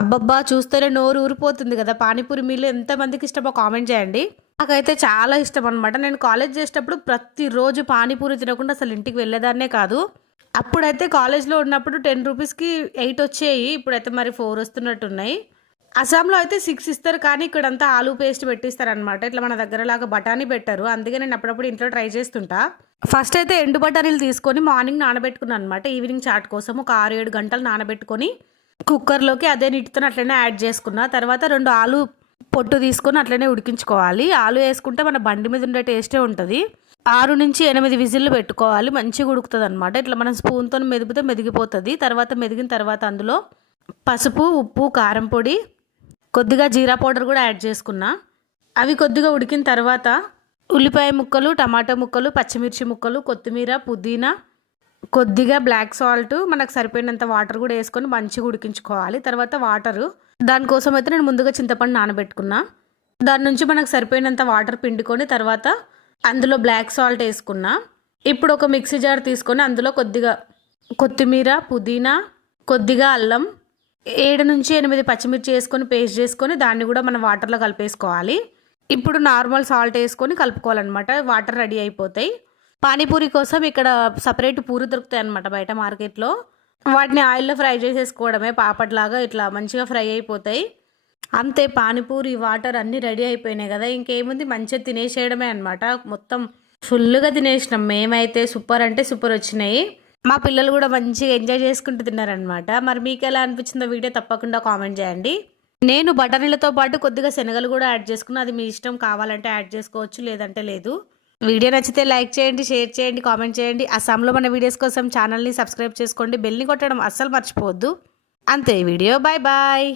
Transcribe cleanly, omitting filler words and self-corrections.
అబ్బబ్బా! చూస్తేనే నోరు ఊరిపోతుంది కదా! పానీపూరి మీలో ఎంతమందికి ఇష్టమో కామెంట్ చేయండి. నాకైతే చాలా ఇష్టం అనమాట. నేను కాలేజ్ చేసేటప్పుడు ప్రతిరోజు పానీపూరి తినకుండా అసలు ఇంటికి వెళ్ళేదాన్నే కాదు. అప్పుడైతే కాలేజ్‌లో ఉన్నప్పుడు 10 రూపీస్‌కి 8 వచ్చేయి. ఇప్పుడైతే మరి 4 వస్తున్నట్టున్నాయి. అస్సాంలో అయితే 6 ఇస్తారు కానీ ఇక్కడంతా ఆలు పేస్ట్ పెట్టిస్తారనమాట. ఇట్లా మన దగ్గరలాగా బఠానీ పెట్టరు. అందుకే నేను అప్పుడప్పుడు ఇంట్లో ట్రై చేస్తుంటా. ఫస్ట్ అయితే ఎండు బఠానీలు తీసుకొని మార్నింగ్ నానబెట్టుకున్నాను అనమాట. ఈవినింగ్ చాట్ కోసం ఒక 6, 7 గంటలు నానబెట్టుకొని కుక్కర్‌లోకి అదే నీటితోని అట్లనే యాడ్ చేసుకున్నా. తర్వాత 2 ఆలు పొట్టు తీసుకొని అట్లనే ఉడికించుకోవాలి. ఆలు వేసుకుంటే మన బండి మీద ఉండే టేస్టే ఉంటది. 6-8 విజిల్లు పెట్టుకోవాలి. మంచిగా ఉడుకుతదనమాట. ఇట్లా మనం స్పూన్‌తోని మెదిపితే మెదిగిపోతది. తర్వాత మెదిగిన తర్వాత అందులో పసుపు, ఉప్పు, కారం పొడి, కొద్దిగా జీరా పౌడర్ కూడా యాడ్ చేసుకున్నా. అవి కొద్దిగా ఉడికిన తర్వాత ఉల్లిపాయ ముక్కలు, టమాటా ముక్కలు, పచ్చిమిర్చి ముక్కలు, కొత్తిమీర, పుదీనా, కొద్దిగా బ్లాక్ సాల్ట్, మనకు సరిపోయినంత వాటర్ కూడా వేసుకొని మంచిగా ఉడికించుకోవాలి. తర్వాత వాటరు దానికోసం అయితే నేను ముందుగా చింతపండు నానబెట్టుకున్నా. దాని నుంచి మనకు సరిపోయినంత వాటర్ పిండుకొని తర్వాత అందులో బ్లాక్ సాల్ట్ వేసుకున్నా. ఇప్పుడు ఒక మిక్సీ జార్ తీసుకొని అందులో కొద్దిగా కొత్తిమీర, పుదీనా, కొద్దిగా అల్లం, 7-8 పచ్చిమిర్చి వేసుకొని పేస్ట్ చేసుకొని దాన్ని కూడా మనం వాటర్లో కలిపేసుకోవాలి. ఇప్పుడు నార్మల్ సాల్ట్ వేసుకొని కలుపుకోవాలన్నమాట. వాటర్ రెడీ అయిపోతాయి. పానీపూరి కోసం ఇక్కడ సపరేట్ పూరి దొరుకుతాయి అన్నమాట బయట మార్కెట్లో. వాటిని ఆయిల్లో ఫ్రై చేసేసుకోవడమే పాపడ్లాగా ఇట్లా మంచిగా ఫ్రై అయిపోతాయి. అంతే, పానీపూరి వాటర్ అన్నీ రెడీ అయిపోయినాయి కదా, ఇంకేముంది మంచిగా తినేసేయడమే అనమాట. మొత్తం ఫుల్గా తినేసినాం మేమైతే. సూపర్ అంటే సూపర్ వచ్చినాయి. మా పిల్లలు కూడా మంచిగా ఎంజాయ్ చేసుకుంటూ తిన్నారనమాట. మరి మీకు ఎలా అనిపించిందో వీడియో తప్పకుండా కామెంట్ చేయండి. నేను బఠానీలతో పాటు కొద్దిగా శనగలు కూడా యాడ్ చేసుకున్నా. అది మీ ఇష్టం, కావాలంటే యాడ్ చేసుకోవచ్చు, లేదంటే లేదు. వీడియో నచ్చితే లైక్ చేయండి, షేర్ చేయండి, కామెంట్ చేయండి. అస్సాంలో మన వీడియోస్ కోసం ఛానల్ని సబ్స్క్రైబ్ చేసుకోండి. బెల్ని కొట్టడం అస్సలు మర్చిపోవద్దు. అంతే వీడియో. Bye bye.